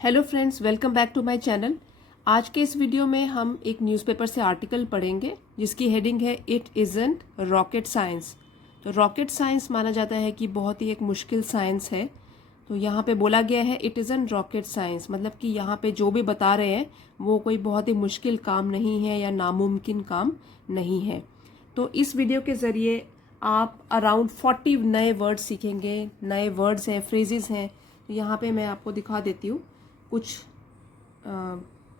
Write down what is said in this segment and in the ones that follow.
Hello friends, welcome back to my channel. आज के इस वीडियो में हम एक न्यूज़पेपर से आर्टिकल पढ़ेंगे जिसकी हेडिंग है इट इज़ंट रॉकेट साइंस। तो रॉकेट साइंस माना जाता है कि बहुत ही एक मुश्किल साइंस है। तो यहाँ पे बोला गया है इट इज़ंट रॉकेट साइंस, मतलब कि यहाँ पे जो भी बता रहे हैं वो कोई बहुत ही मुश्किल काम नहीं है या नामुमकिन काम नहीं है। तो इस वीडियो के ज़रिए आप अराउंड 40 नए वर्ड्स सीखेंगे। नए वर्ड्स हैं, फ्रेजेस हैं। तो यहाँ पे मैं आपको दिखा देती हूँ कुछ।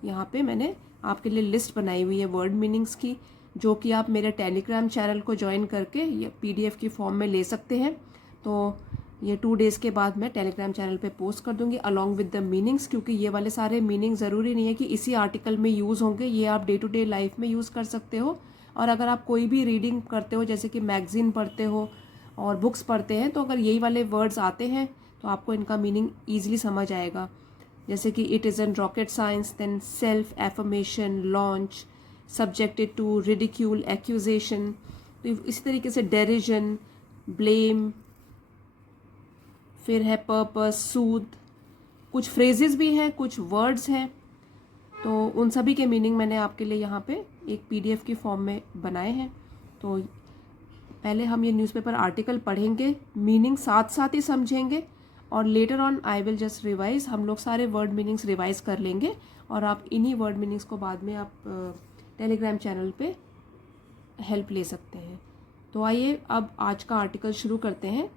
यहाँ पे मैंने आपके लिए लिस्ट बनाई हुई है वर्ड मीनिंग्स की, जो कि आप मेरे टेलीग्राम चैनल को ज्वाइन करके ये पीडीएफ की फॉर्म में ले सकते हैं। तो ये 2 डेज़ के बाद मैं टेलीग्राम चैनल पे पोस्ट कर दूंगी अलॉन्ग विद द मीनिंग्स, क्योंकि ये वाले सारे मीनिंग ज़रूरी नहीं है कि इसी आर्टिकल में यूज़ होंगे। ये आप डे टू डे लाइफ में यूज़ कर सकते हो। और अगर आप कोई भी रीडिंग करते हो, जैसे कि मैगजीन पढ़ते हो और बुक्स पढ़ते हैं, तो अगर यही वाले वर्ड्स आते हैं तो आपको इनका मीनिंग ईजिली समझ आएगा। जैसे कि it is an rocket science, then self affirmation, launch, subjected to ridicule, accusation. तो इसी तरीके से डेरिजन, ब्लेम, फिर है पर्पस, सूद। कुछ फ्रेजेस भी हैं, कुछ वर्ड्स हैं। तो उन सभी के मीनिंग मैंने आपके लिए यहाँ पे एक पीडीएफ की फॉर्म में बनाए हैं। तो पहले हम ये न्यूज़पेपर आर्टिकल पढ़ेंगे, मीनिंग साथ साथ ही समझेंगे, और later on I will just revise. हम लोग सारे वर्ड मीनिंग्स रिवाइज कर लेंगे और आप इन्हीं वर्ड मीनिंग्स को बाद में आप टेलीग्राम चैनल पे हेल्प ले सकते हैं। तो आइए अब आज का आर्टिकल शुरू करते हैं।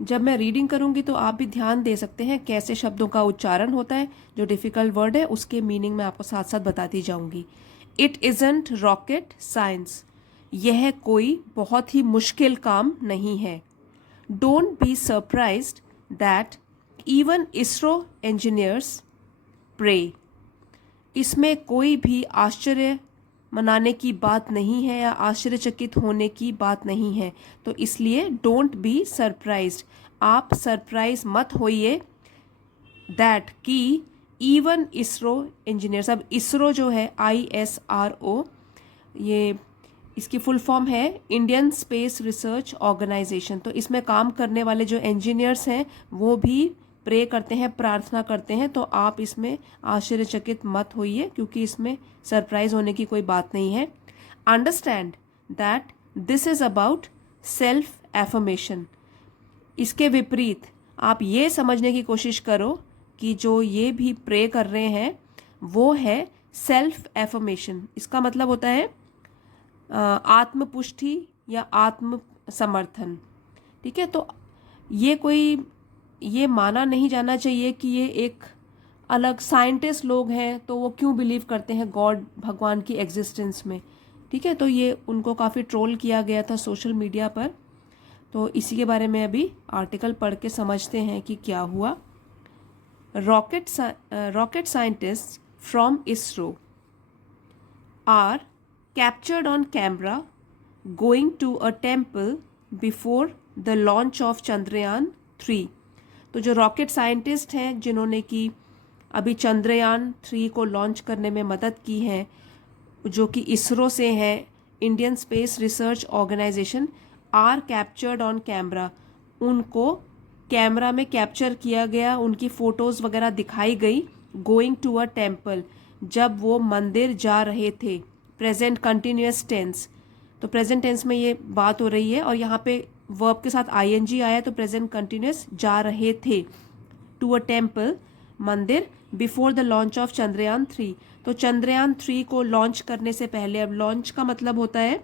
जब मैं रीडिंग करूंगी तो आप भी ध्यान दे सकते हैं कैसे शब्दों का उच्चारण होता है। जो डिफ़िकल्ट वर्ड है उसके मीनिंग मैं आपको साथ साथ बताती जाऊंगी। इट इज़ंट रॉकेट साइंस, यह कोई बहुत ही मुश्किल काम नहीं है। Don't be surprised that even ISRO engineers pray, इसमें कोई भी आश्चर्य मनाने की बात नहीं है या आश्चर्यचकित होने की बात नहीं है। तो इसलिए डोंट बी सरप्राइज्ड, आप सरप्राइज मत होइए। दैट कि इवन इसरो इंजीनियर्स, अब इसरो जो है ISRO, ये इसकी फुल फॉर्म है इंडियन स्पेस रिसर्च ऑर्गेनाइजेशन। तो इसमें काम करने वाले जो इंजीनियर्स हैं वो भी प्रे करते हैं, प्रार्थना करते हैं। तो आप इसमें आश्चर्यचकित मत होइए, क्योंकि इसमें सरप्राइज होने की कोई बात नहीं है। Understand that this is about self affirmation, इसके विपरीत आप ये समझने की कोशिश करो कि जो ये भी प्रे कर रहे हैं वो है सेल्फ एफर्मेशन। इसका मतलब होता है आत्मपुष्टि या आत्म समर्थन। ठीक है, तो ये माना नहीं जाना चाहिए कि ये एक अलग साइंटिस्ट लोग हैं तो वो क्यों बिलीव करते हैं गॉड, भगवान की एग्जिस्टेंस में। ठीक है, तो ये उनको काफ़ी ट्रोल किया गया था सोशल मीडिया पर। तो इसी के बारे में अभी आर्टिकल पढ़ के समझते हैं कि क्या हुआ। Rocket scientist from ISRO are captured on camera going to a temple before the launch of Chandrayaan 3। तो जो रॉकेट साइंटिस्ट हैं जिन्होंने कि अभी चंद्रयान 3 को लॉन्च करने में मदद की है, जो कि इसरो से है, Indian Space Research Organisation, are captured on camera, उनको कैमरा में कैप्चर किया गया, उनकी फ़ोटोज़ वगैरह दिखाई गई। गोइंग टू अ टेम्पल, जब वो मंदिर जा रहे थे। प्रेजेंट कंटिन्यूस टेंस, तो प्रेजेंट टेंस में ये बात हो रही है और यहाँ पे वर्ब के साथ ING आया, तो प्रेजेंट कंटिन्यूस जा रहे थे। टू अ टेम्पल, मंदिर, before the launch of Chandrayaan 3। तो चंद्रयान 3 को लॉन्च करने से पहले, अब लॉन्च का मतलब होता है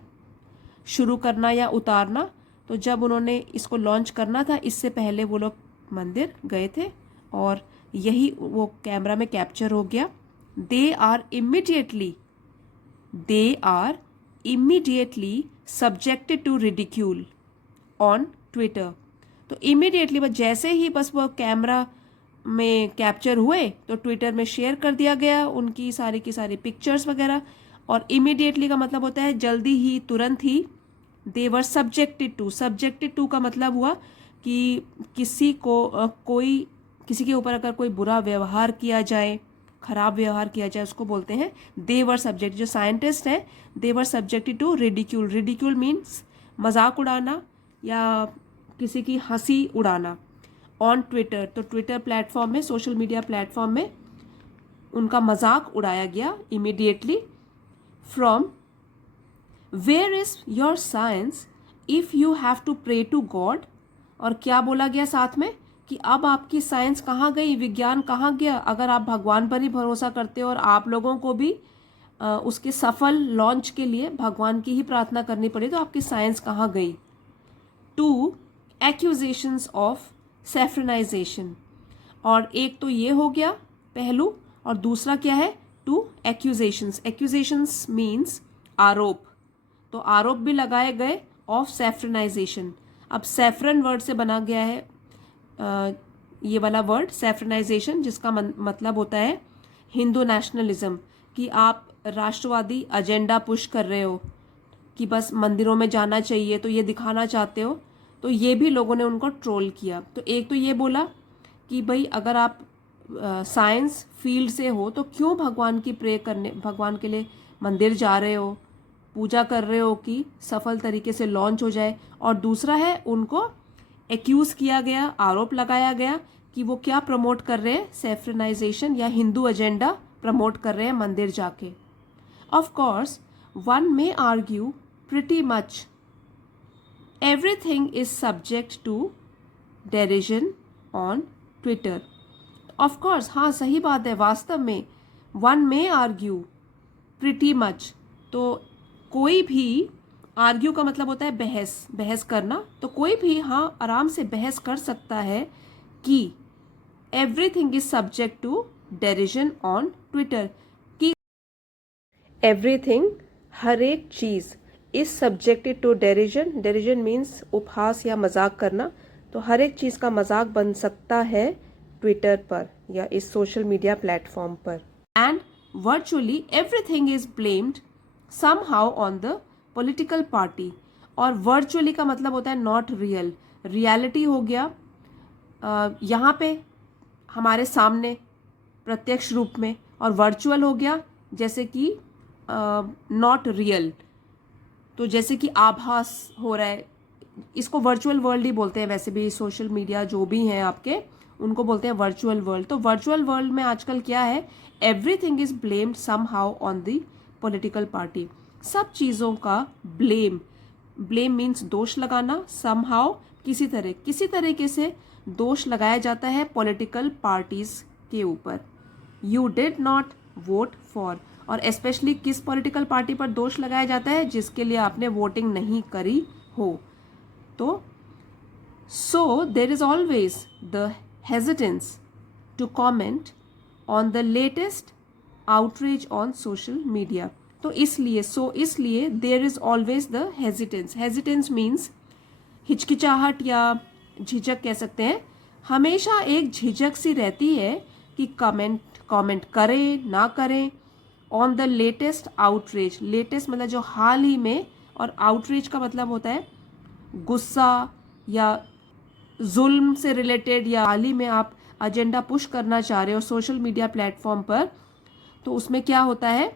शुरू करना या उतारना, तो जब उन्होंने इसको लॉन्च करना था इससे पहले वो लोग मंदिर गए थे और यही वो कैमरा में कैप्चर हो गया। They are immediately subjected to ridicule on Twitter। तो इमीडिएटली, बस जैसे ही बस वो कैमरा में कैप्चर हुए तो ट्विटर में शेयर कर दिया गया उनकी सारी की सारी पिक्चर्स वगैरह। और इमीडिएटली का मतलब होता है जल्दी ही, तुरंत ही। दे वर सब्जेक्टेड टू का मतलब हुआ कि किसी के ऊपर अगर कोई बुरा व्यवहार किया जाए, खराब व्यवहार किया जाए, उसको बोलते हैं दे वर सब्जेक्ट। जो साइंटिस्ट है they were subjected to ridicule. Ridicule means मजाक उड़ाना या किसी की हंसी उड़ाना। ऑन ट्विटर, तो ट्विटर प्लेटफॉर्म में, सोशल मीडिया प्लेटफॉर्म में उनका मजाक उड़ाया गया immediately. From where is your science if you have to pray to God. और क्या बोला गया साथ में कि अब आपकी साइंस कहाँ गई, विज्ञान कहाँ गया, अगर आप भगवान पर ही भरोसा करते हो और आप लोगों को भी उसके सफल लॉन्च के लिए भगवान की ही प्रार्थना करनी पड़ी, तो आपकी साइंस कहाँ गई। 2 एक्यूजेशंस ऑफ सेफ्रेनाइजेशन। और एक तो ये हो गया पहलू, और दूसरा क्या है 2 एक्यूजेशंस। एक्यूजेशंस मीन्स आरोप, तो आरोप भी लगाए गए ऑफ सेफ्रेनाइजेशन। अब सेफ्रन वर्ड से बना गया है ये वाला वर्ड सेफ्रेनाइजेशन, जिसका मतलब होता है हिंदू नेशनलिज्म, कि आप राष्ट्रवादी एजेंडा पुश कर रहे हो कि बस मंदिरों में जाना चाहिए, तो ये दिखाना चाहते हो। तो ये भी लोगों ने उनको ट्रोल किया। तो एक तो ये बोला कि भाई अगर आप साइंस फील्ड से हो तो क्यों भगवान की प्रे करने, भगवान के लिए मंदिर जा रहे हो, पूजा कर रहे हो कि सफल तरीके से लॉन्च हो जाए। और दूसरा है उनको एक्यूज किया गया, आरोप लगाया गया कि वो क्या प्रमोट कर रहे हैं, सेफ्रेनाइजेशन या हिंदू एजेंडा प्रमोट कर रहे हैं मंदिर जाके। Of course one may argue pretty much everything is subject to derision on Twitter. Of course, हाँ सही बात है, वास्तव में one may argue pretty much, तो कोई भी, आर्ग्यू का मतलब होता है बहस करना, तो कोई भी हाँ आराम से बहस कर सकता है कि everything is subject to derision on Twitter, कि एवरीथिंग, हर एक चीज, is subjected to derision. Derision means उपहास या मजाक करना, तो हर एक चीज का मजाक बन सकता है ट्विटर पर या इस सोशल मीडिया प्लेटफॉर्म पर। And virtually everything is blamed somehow on the political party. और वर्चुअली का मतलब होता है नॉट रियल, रियलिटी हो गया यहाँ पे हमारे सामने प्रत्यक्ष रूप में, और वर्चुअल हो गया जैसे कि नॉट रियल, तो जैसे कि आभास हो रहा है, इसको वर्चुअल वर्ल्ड ही बोलते हैं। वैसे भी सोशल मीडिया जो भी हैं आपके, उनको बोलते हैं वर्चुअल वर्ल्ड। तो वर्चुअल वर्ल्ड में आजकल क्या है, everything is blamed somehow on the political party. सब चीज़ों का ब्लेम मीन्स दोष लगाना, समहाउ किसी तरीके से दोष लगाया जाता है पॉलिटिकल पार्टीज के ऊपर। You did not vote for, और स्पेशली किस पॉलिटिकल पार्टी पर दोष लगाया जाता है, जिसके लिए आपने वोटिंग नहीं करी हो। तो so there is always the hesitance to comment on the latest outreach on social media. तो इसलिए there is always the hesitance. Hesitance means हिचकिचाहट या झिझक कह सकते हैं। हमेशा एक झिझक सी रहती है कि कमेंट करें ना करें on the latest outreach. Latest मतलब जो हाल ही में, और आउटरीच का मतलब होता है गुस्सा या जुल्म से रिलेटेड, या हाल ही में आप एजेंडा पुश करना चाह रहे हो सोशल मीडिया प्लेटफॉर्म पर, तो उसमें क्या होता है,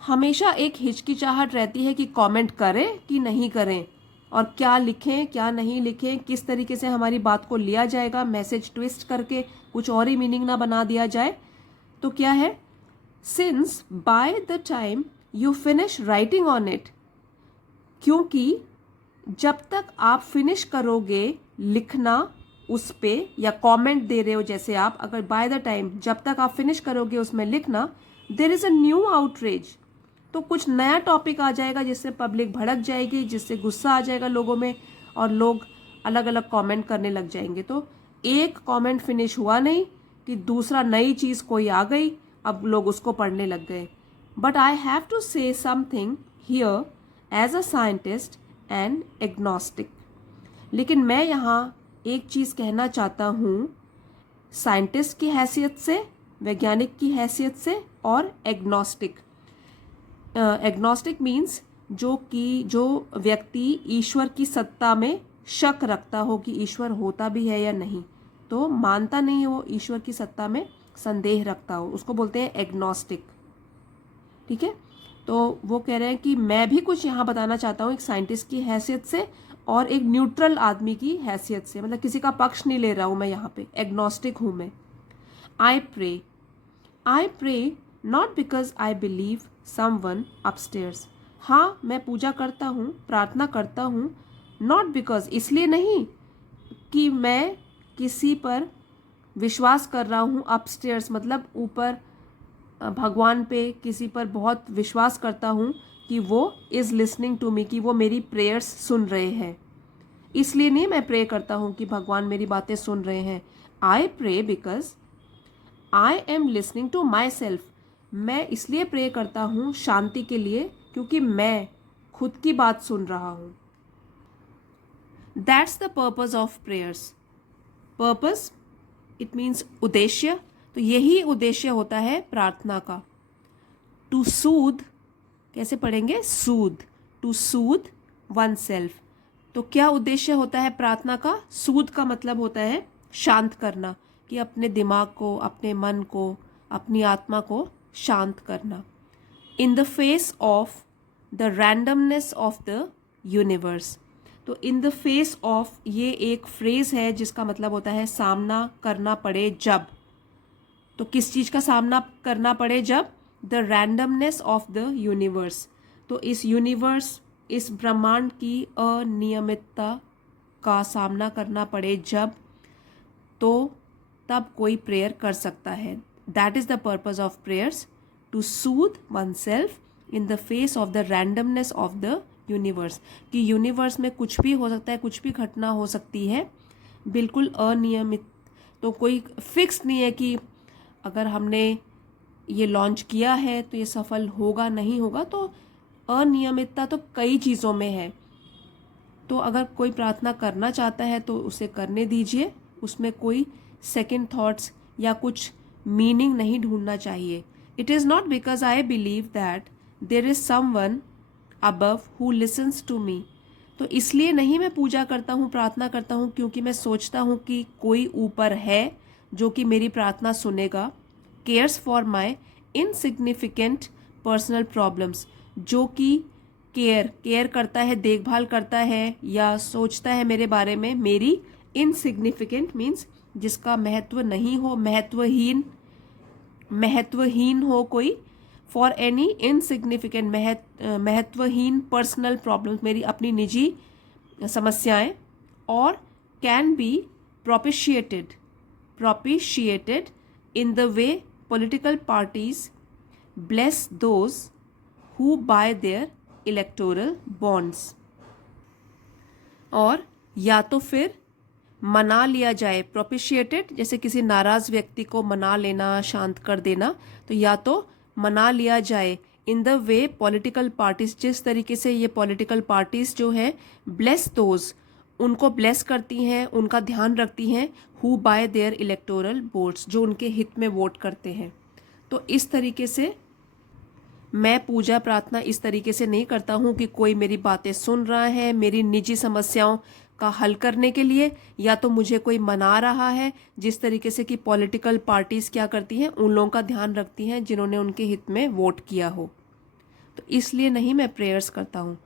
हमेशा एक हिचकिचाहट रहती है कि कमेंट करें कि नहीं करें, और क्या लिखें क्या नहीं लिखें, किस तरीके से हमारी बात को लिया जाएगा, मैसेज ट्विस्ट करके कुछ और ही मीनिंग ना बना दिया जाए। तो क्या है, since by the time you finish writing on it, क्योंकि जब तक आप फिनिश करोगे लिखना उस पे या कमेंट दे रहे हो, जैसे आप अगर बाय द टाइम, जब तक आप फिनिश करोगे उसमें लिखना, there is a new outreach, तो कुछ नया टॉपिक आ जाएगा जिससे पब्लिक भड़क जाएगी, जिससे गुस्सा आ जाएगा लोगों में, और लोग अलग अलग कमेंट करने लग जाएंगे। तो एक कमेंट फिनिश हुआ नहीं कि दूसरा नई चीज़ कोई आ गई, अब लोग उसको पढ़ने लग गए। But I have to say something here as a scientist and agnostic. लेकिन मैं यहाँ एक चीज़ कहना चाहता हूँ साइंटिस्ट की हैसियत से, वैज्ञानिक की हैसियत से, और एग्नोस्टिक। एग्नोस्टिक मीन्स जो व्यक्ति ईश्वर की सत्ता में शक रखता हो कि ईश्वर होता भी है या नहीं, तो मानता नहीं हो ईश्वर की सत्ता में, संदेह रखता हो, उसको बोलते हैं एग्नोस्टिक। ठीक है, तो वो कह रहे हैं कि मैं भी कुछ यहाँ बताना चाहता हूँ एक साइंटिस्ट की हैसियत से और एक न्यूट्रल आदमी की हैसियत से, मतलब किसी का पक्ष नहीं ले रहा हूँ मैं यहाँ पे, एग्नोस्टिक हूँ मैं। I pray I pray not because I believe someone upstairs. हाँ, मैं पूजा करता हूँ, प्रार्थना करता हूँ, नॉट बिकॉज इसलिए नहीं कि मैं किसी पर विश्वास कर रहा हूँ, अपस्टेयर्स मतलब ऊपर भगवान पे किसी पर बहुत विश्वास करता हूँ कि वो इज़ लिसनिंग टू मी, कि वो मेरी प्रेयर्स सुन रहे हैं, इसलिए नहीं मैं प्रे करता हूँ कि भगवान मेरी बातें सुन रहे हैं। I pray because I am listening to myself. मैं इसलिए प्रे करता हूँ शांति के लिए क्योंकि मैं खुद की बात सुन रहा हूँ। That's the purpose of prayers. Purpose it means उद्देश्य, तो यही उद्देश्य होता है प्रार्थना का। टू सूद, कैसे पढ़ेंगे, सूद, टू सूद वन सेल्फ। तो क्या उद्देश्य होता है प्रार्थना का? सूद का मतलब होता है शांत करना, कि अपने दिमाग को, अपने मन को, अपनी आत्मा को शांत करना। इन the face of the randomness of the universe. तो इन द फेस ऑफ ये एक फ्रेज है जिसका मतलब होता है सामना करना पड़े जब। तो किस चीज़ का सामना करना पड़े? जब the randomness of the universe. तो इस यूनिवर्स, इस ब्रह्मांड की अनियमितता का सामना करना पड़े जब, तो तब कोई प्रेयर कर सकता है। That is the purpose of prayers, to soothe oneself in the face of the randomness of the universe. कि यूनिवर्स में कुछ भी हो सकता है, कुछ भी घटना हो सकती है, बिल्कुल अनियमित। तो कोई फिक्स नहीं है कि अगर हमने ये लॉन्च किया है तो ये सफल होगा नहीं होगा। तो अनियमितता तो कई चीज़ों में है। तो अगर कोई प्रार्थना करना चाहता है तो उसे करने दीजिए, उसमें कोई सेकंड थॉट्स या कुछ मीनिंग नहीं ढूंढना चाहिए। It is not because I believe that there is someone above who listens to me. तो इसलिए नहीं मैं पूजा करता हूँ, प्रार्थना करता हूँ, क्योंकि मैं सोचता हूँ कि कोई ऊपर है जो कि मेरी प्रार्थना सुनेगा। Cares for my insignificant personal problems, जो कि केयर करता है, देखभाल करता है या सोचता है मेरे बारे में, मेरी इनसिग्निफिकेंट मीन्स जिसका महत्व नहीं हो, महत्वहीन हो कोई, फॉर एनी इनसिग्निफिकेंट महत्वहीन पर्सनल प्रॉब्लम्स, मेरी अपनी निजी समस्याएं, और can be propitiated in the way political parties bless those who buy their electoral bonds। और या तो फिर मना लिया जाए, प्रोपिशिएटेड जैसे किसी नाराज व्यक्ति को मना लेना, शांत कर देना, तो या तो मना लिया जाए in the way political parties, जिस तरीके से ये पॉलिटिकल पार्टीज जो है ब्लेस दोज, उनको ब्लेस करती हैं, उनका ध्यान रखती हैं, who bye there electoral votes, जो उनके हित में वोट करते हैं। तो इस तरीके से मैं पूजा प्रार्थना इस तरीके से नहीं करता हूँ कि कोई मेरी बातें सुन रहा है मेरी निजी समस्याओं का हल करने के लिए, या तो मुझे कोई मना रहा है, जिस तरीके से कि पॉलिटिकल पार्टीज क्या करती हैं, उन लोगों का ध्यान रखती हैं जिन्होंने उनके हित में वोट किया हो। तो इसलिए नहीं मैं प्रेयर्स करता हूँ।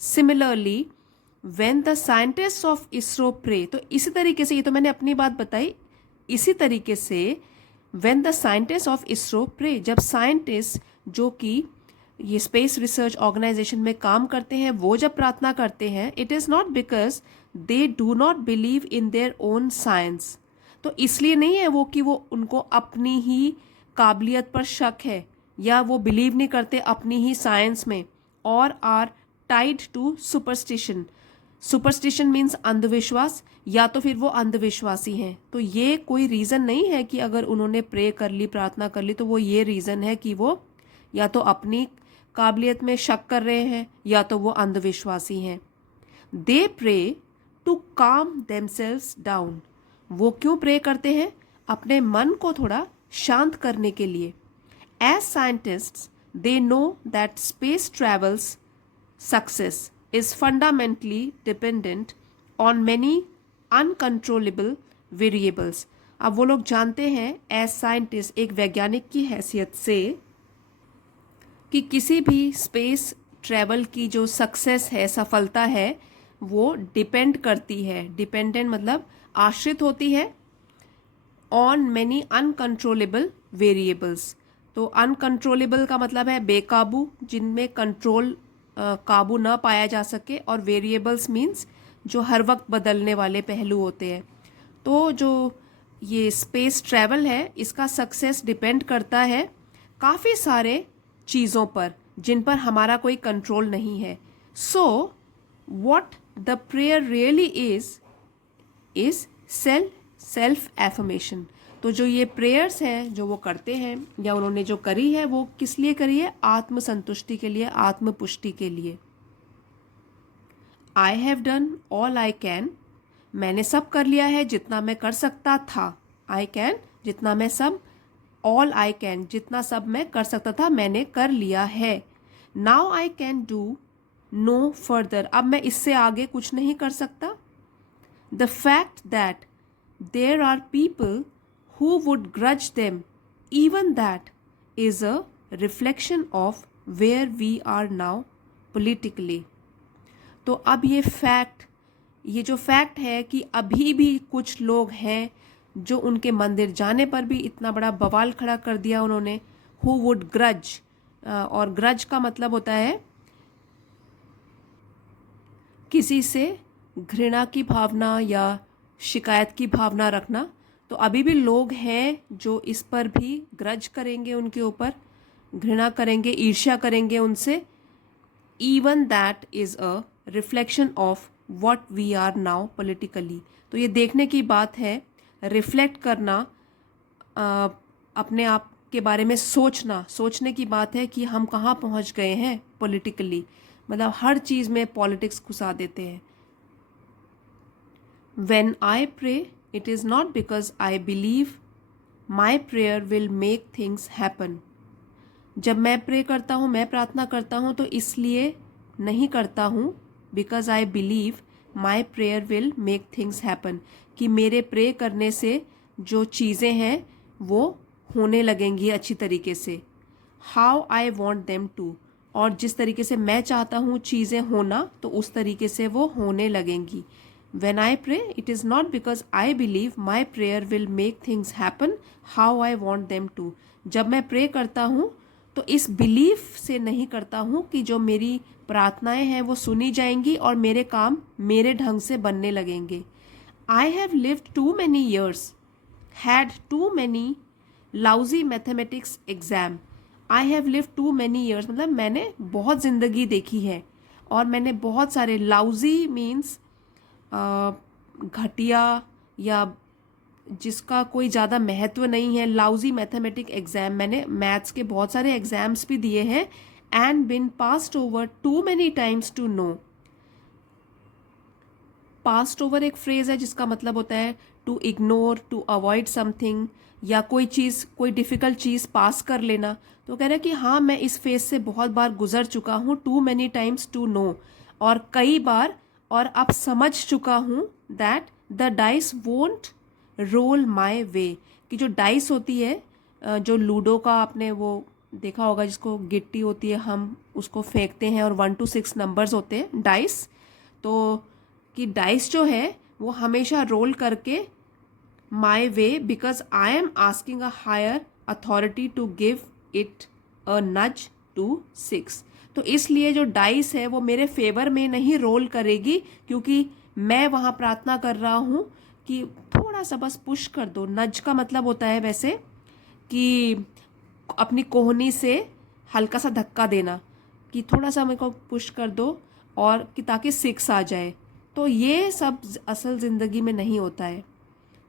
Similarly when the scientist of ISRO pray, तो इसी तरीके से, ये तो मैंने अपनी बात बताई, इसी तरीके से when the scientist of ISRO pray, जब साइंटिस्ट जो कि ये स्पेस रिसर्च ऑर्गेनाइजेशन में काम करते हैं, वो जब प्रार्थना करते हैं, it is not because they do not believe in their own science. तो इसलिए नहीं है वो कि वो उनको अपनी ही काबिलियत पर शक है या वो बिलीव नहीं करते अपनी ही साइंस में, और are tied to superstition. Superstition means अंधविश्वास, या तो फिर वो अंधविश्वासी हैं। तो ये कोई रीज़न नहीं है कि अगर उन्होंने प्रे कर ली, प्रार्थना कर ली, तो वो ये रीज़न है कि वो या तो अपनी काबिलियत में शक कर रहे हैं या तो वो अंधविश्वासी हैं। दे प्रे टू काम देमसेल्व्स डाउन। वो क्यों प्रे करते हैं? अपने मन को थोड़ा शांत करने के लिए। As scientists they know that space travels success is fundamentally dependent on many uncontrollable variables। अब वो लोग जानते हैं एज साइंटिस्ट, एक वैज्ञानिक की हैसियत से, कि किसी भी स्पेस ट्रैवल की जो सक्सेस है, सफलता है, वो डिपेंड करती है, डिपेंडेंट मतलब आश्रित होती है, ऑन मैनी अनकंट्रोलेबल वेरिएबल्स, तो अनकंट्रोलेबल का मतलब है बेकाबू, जिनमें कंट्रोल काबू ना पाया जा सके, और वेरिएबल्स मीन्स जो हर वक्त बदलने वाले पहलू होते हैं। तो जो ये स्पेस ट्रैवल है इसका सक्सेस डिपेंड करता है काफ़ी सारे चीज़ों पर जिन पर हमारा कोई कंट्रोल नहीं है। So what the prayer really is self affirmation. तो जो ये प्रेयर्स हैं जो वो करते हैं या उन्होंने जो करी है वो किस लिए करी है? आत्मसंतुष्टि के लिए, आत्मपुष्टि के लिए। I have done all I can, मैंने सब कर लिया है जितना मैं कर सकता था। आई कैन, जितना मैं सब, ऑल आई कैन, जितना सब मैं कर सकता था मैंने कर लिया है। Now I can do no further, अब मैं इससे आगे कुछ नहीं कर सकता। The fact that there are people who would grudge them, even that is a reflection of where we are now politically। तो अब ये जो फैक्ट है कि अभी भी कुछ लोग हैं जो उनके मंदिर जाने पर भी इतना बड़ा बवाल खड़ा कर दिया उन्होंने। who would grudge, और ग्रज का मतलब होता है किसी से घृणा की भावना या शिकायत की भावना रखना। तो अभी भी लोग हैं जो इस पर भी ग्रज करेंगे, उनके ऊपर घृणा करेंगे, ईर्ष्या करेंगे उनसे। Even that is a reflection of what we are now politically. तो ये देखने की बात है, रिफ्लेक्ट करना, अपने आप के बारे में सोचने की बात है कि हम कहाँ पहुँच गए हैं पॉलिटिकली। मतलब हर चीज़ में पॉलिटिक्स घुसा देते हैं। When I pray, it is not because I believe my prayer will make things happen। जब मैं प्रे करता हूँ, मैं प्रार्थना करता हूँ, तो इसलिए नहीं करता हूँ because I believe my prayer will make things happen, कि मेरे प्रे करने से जो चीज़ें हैं वो होने लगेंगी अच्छी तरीके से। How I want them to, और जिस तरीके से मैं चाहता हूँ चीज़ें होना, तो उस तरीके से वो होने लगेंगी। When I pray, it is not because I believe my prayer will make things happen how I want them to। जब मैं प्रे करता हूँ तो इस बिलीफ से नहीं करता हूँ कि जो मेरी प्रार्थनाएं हैं वो सुनी जाएंगी और मेरे काम मेरे ढंग से बनने लगेंगे। I have lived too many years, had too many lousy mathematics exam। I have lived too many years मतलब मैंने बहुत ज़िंदगी देखी है और मैंने बहुत सारे, lousy means घटिया या जिसका कोई ज़्यादा महत्व नहीं है, लाउजी मैथमेटिक एग्ज़ाम, मैंने मैथ्स के बहुत सारे एग्ज़ाम्स भी दिए हैं। And been passed over too many times to know. Passed over एक फ्रेज़ है जिसका मतलब होता है to ignore, to avoid something, या कोई चीज़, कोई डिफ़िकल्ट चीज़ पास कर लेना। तो कह रहा है कि हाँ मैं इस फेज़ से बहुत बार गुजर चुका हूँ, too many times to know, और कई बार, और अब समझ चुका हूँ that the dice won't roll my way, कि जो डाइस होती है, जो लूडो का आपने वो देखा होगा जिसको गिट्टी होती है, हम उसको फेंकते हैं और 1 to 6 नंबर्स होते हैं डाइस। तो कि डाइस जो है वो हमेशा रोल करके my way, because I am asking a higher authority to give it a nudge to 6। तो इसलिए जो डाइस है वो मेरे फेवर में नहीं रोल करेगी, क्योंकि मैं वहाँ प्रार्थना कर रहा हूँ कि थोड़ा सा बस पुश कर दो। नज का मतलब होता है वैसे कि अपनी कोहनी से हल्का सा धक्का देना, कि थोड़ा सा मेरे को पुश कर दो और कि ताकि 6 आ जाए। तो ये सब असल ज़िंदगी में नहीं होता है।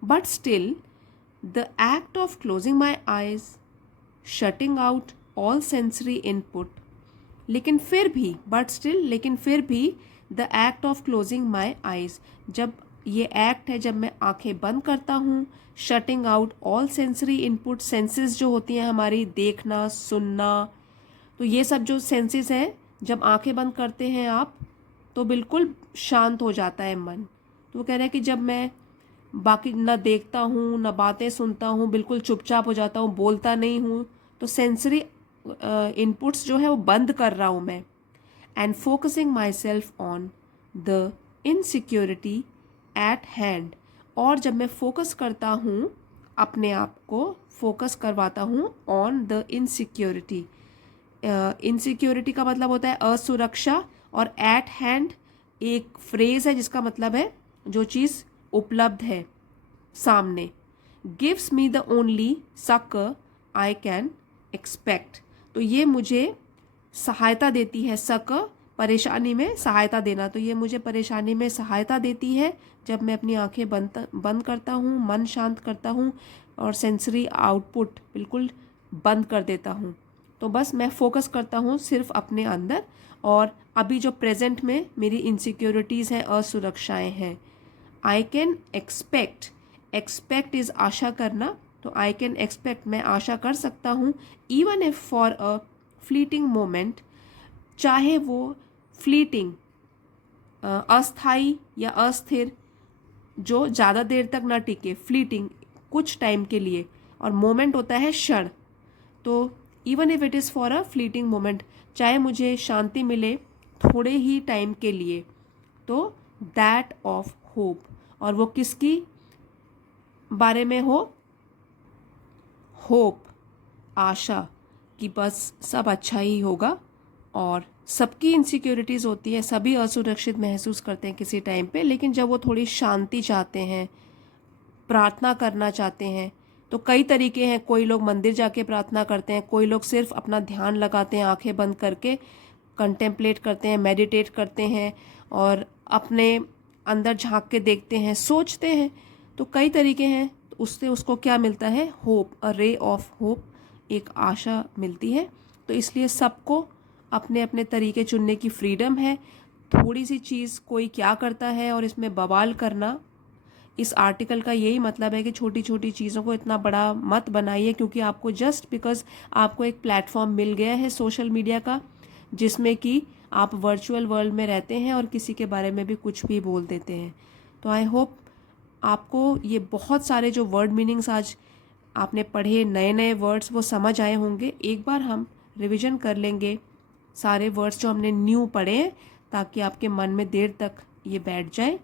But still the act of closing my eyes, shutting out all sensory input, लेकिन फिर भी, बट स्टिल, लेकिन फिर भी, the act of closing my eyes, जब ये एक्ट है, जब मैं आंखें बंद करता हूँ, shutting out all sensory input, senses जो होती हैं हमारी, देखना, सुनना, तो ये सब जो सेंसेस हैं, जब आंखें बंद करते हैं आप तो बिल्कुल शांत हो जाता है मन। तो वो कह रहे हैं कि जब मैं बाकी न देखता हूँ न बातें सुनता हूँ, बिल्कुल चुपचाप हो जाता हूँ, बोलता नहीं हूँ, तो सेंसरी इनपुट्स जो है वो बंद कर रहा हूँ मैं। And focusing my self on the insecurity eight hand, और जब मैं फोकस करता हूँ अपने आप को फोकस करवाता हूँ ऑन द इनसिक्योरिटी। इनसिक्योरिटी का मतलब होता है असुरक्षा, और एट हैंड एक फ्रेज है जिसका मतलब है जो चीज़ उपलब्ध है सामने। Gives me the only succour I can expect, तो ये मुझे सहायता देती है। सक्कर परेशानी में सहायता देना, तो ये मुझे परेशानी में सहायता देती है जब मैं अपनी आंखें बंद करता हूँ, मन शांत करता हूँ और सेंसरी आउटपुट बिल्कुल बंद कर देता हूँ। तो बस मैं फोकस करता हूँ सिर्फ अपने अंदर, और अभी जो प्रेजेंट में मेरी इनसिक्योरिटीज़ हैं, असुरक्षाएं हैं। I can expect, expect is आशा करना, तो आई कैन एक्सपेक्ट मैं आशा कर सकता हूँ, even if for a fleeting moment, चाहे वो फ्लीटिंग अस्थाई या अस्थिर, जो ज़्यादा देर तक ना टिके, फ्लीटिंग कुछ टाइम के लिए, और मोमेंट होता है क्षण। तो even if it is for a fleeting moment, चाहे मुझे शांति मिले थोड़े ही टाइम के लिए, तो दैट ऑफ होप, और वो किसकी बारे में हो? होप, आशा कि बस सब अच्छा ही होगा। और सबकी इनसिक्योरिटीज़ होती है, सभी असुरक्षित महसूस करते हैं किसी टाइम पे, लेकिन जब वो थोड़ी शांति चाहते हैं, प्रार्थना करना चाहते हैं, तो कई तरीके हैं। कोई लोग मंदिर जाके प्रार्थना करते हैं, कोई लोग सिर्फ अपना ध्यान लगाते हैं, आंखें बंद करके कंटेम्पलेट करते हैं, मेडिटेट करते हैं और अपने अंदर झांक के देखते हैं, सोचते हैं। तो कई तरीके हैं। तो उससे उसको क्या मिलता है? Hope, a ray of hope, एक आशा मिलती है। तो इसलिए सबको अपने अपने तरीके चुनने की फ्रीडम है। थोड़ी सी चीज़ कोई क्या करता है और इसमें बवाल करना, इस आर्टिकल का यही मतलब है कि छोटी छोटी चीज़ों को इतना बड़ा मत बनाइए, क्योंकि आपको जस्ट बिकॉज आपको एक प्लेटफॉर्म मिल गया है सोशल मीडिया का, जिसमें कि आप वर्चुअल वर्ल्ड में रहते हैं और किसी के बारे में भी कुछ भी बोल देते हैं। तो आई होप आपको ये बहुत सारे जो वर्ड मीनिंग्स आज आपने पढ़े, नए नए वर्ड्स, वो समझ आए होंगे। एक बार हम रिवीजन कर लेंगे सारे वर्ड्स जो हमने न्यू पढ़े हैं, ताकि आपके मन में देर तक ये बैठ जाए।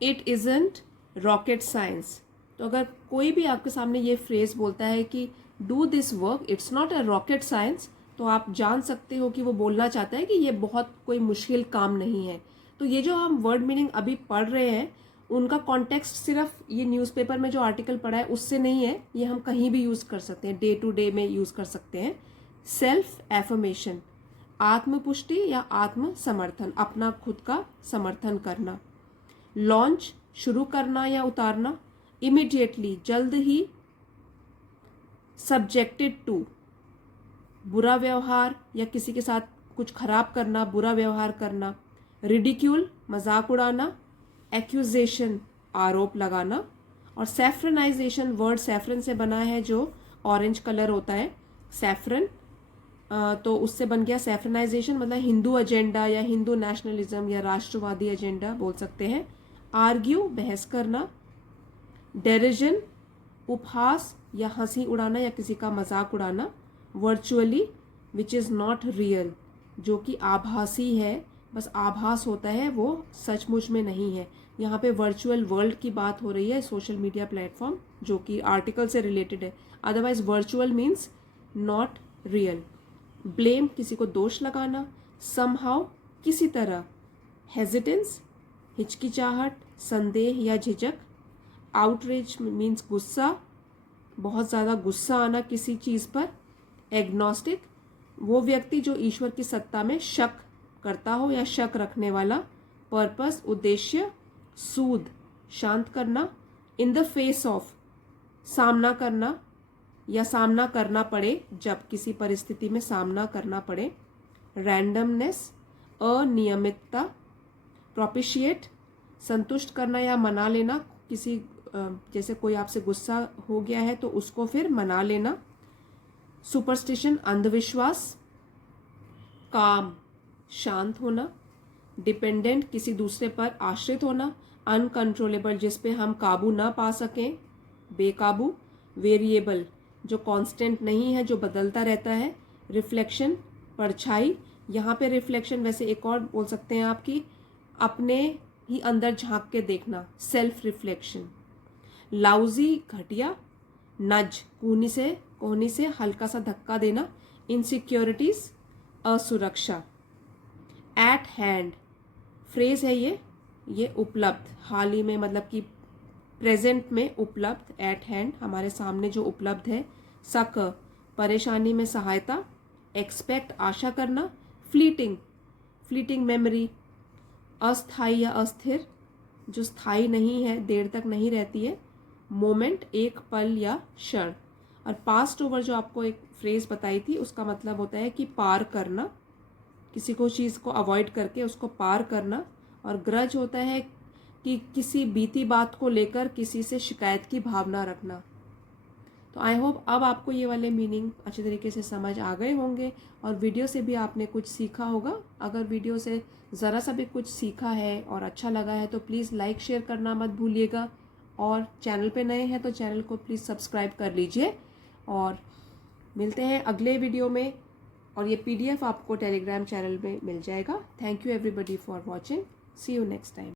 इट इज़ंट रॉकेट साइंस, तो अगर कोई भी आपके सामने ये फ्रेज बोलता है कि do this work, it's not a rocket science, तो आप जान सकते हो कि वो बोलना चाहता है कि ये बहुत कोई मुश्किल काम नहीं है। तो ये जो हम वर्ड मीनिंग अभी पढ़ रहे हैं, उनका कॉन्टेक्स्ट सिर्फ ये न्यूज़पेपर में जो आर्टिकल पढ़ा है उससे नहीं है, ये हम कहीं भी यूज़ कर सकते हैं, डे टू डे में यूज़ कर सकते हैं। सेल्फ एफर्मेशन, आत्मपुष्टि या आत्म समर्थन, अपना खुद का समर्थन करना। लॉन्च, शुरू करना या उतारना। इमीडिएटली, जल्द ही। सब्जेक्टेड टू, बुरा व्यवहार या किसी के साथ कुछ खराब करना, बुरा व्यवहार करना। रिडिक्यूल, मजाक उड़ाना। एक्यूजेशन, आरोप लगाना। और सैफ्रनाइजेशन, वर्ड सैफरन से बना है, जो ऑरेंज कलर होता है, सैफरन, तो उससे बन गया सैफ्रनाइजेशन, मतलब हिंदू एजेंडा या हिंदू नेशनलिज्म या राष्ट्रवादी एजेंडा बोल सकते हैं। आर्ग्यू, बहस करना। डेरिजन, उपहास या हंसी उड़ाना या किसी का मजाक उड़ाना। Virtually, which is not real, जो कि आभासी है, बस आभास होता है, वो सचमुच में नहीं है। यहाँ पे वर्चुअल वर्ल्ड की बात हो रही है, सोशल मीडिया प्लेटफॉर्म, जो कि आर्टिकल से रिलेटेड है। Otherwise virtual means not real. Blame, किसी को दोष लगाना। समहाउ, किसी तरह। हेजिटेंस, हिचकिचाहट, संदेह या झिझक। आउटरेज मीन्स गुस्सा, बहुत ज़्यादा गुस्सा आना किसी चीज़ पर। एग्नोस्टिक, वो व्यक्ति जो ईश्वर की सत्ता में शक करता हो या शक रखने वाला। पर्पस, उद्देश्य। सूद, शांत करना। इन द फेस ऑफ, सामना करना या सामना करना पड़े, जब किसी परिस्थिति में सामना करना पड़े। रैंडमनेस, अनियमितता। प्रोपिशिएट, संतुष्ट करना या मना लेना, किसी जैसे कोई आपसे गुस्सा हो गया है तो उसको फिर मना लेना। सुपरस्टिशन, अंधविश्वास। काम, शांत होना। डिपेंडेंट, किसी दूसरे पर आश्रित होना। अनकंट्रोलेबल, जिस पे हम काबू ना पा सकें, बेकाबू। वेरिएबल, जो कांस्टेंट नहीं है, जो बदलता रहता है। रिफ्लेक्शन, परछाई, यहाँ पे रिफ्लेक्शन वैसे एक और बोल सकते हैं आपकी अपने ही अंदर झांक के देखना, सेल्फ रिफ्लेक्शन। लाउजी घटिया, नज कोहनी से हल्का सा धक्का देना, इनसिक्योरिटीज असुरक्षा, एट हैंड फ्रेज है ये उपलब्ध, हाल ही में मतलब कि प्रेजेंट में उपलब्ध, एट हैंड हमारे सामने जो उपलब्ध है, सक परेशानी में सहायता, एक्सपेक्ट आशा करना, फ्लीटिंग मेमोरी, अस्थाई या अस्थिर जो स्थायी नहीं है, देर तक नहीं रहती है, मोमेंट एक पल या क्षण। और पास्ट ओवर जो आपको एक फ्रेज बताई थी उसका मतलब होता है कि पार करना, किसी को चीज़ को अवॉइड करके उसको पार करना। और ग्रज होता है कि किसी बीती बात को लेकर किसी से शिकायत की भावना रखना। तो आई होप अब आपको ये वाले मीनिंग अच्छे तरीके से समझ आ गए होंगे और वीडियो से भी आपने कुछ सीखा होगा। अगर वीडियो से ज़रा सा भी कुछ सीखा है और अच्छा लगा है तो प्लीज़ लाइक शेयर करना मत भूलिएगा, और चैनल पे नए हैं तो चैनल को प्लीज़ सब्सक्राइब कर लीजिए। और मिलते हैं अगले वीडियो में, और ये PDF आपको टेलीग्राम चैनल में मिल जाएगा। Thank you everybody for watching, see you next time.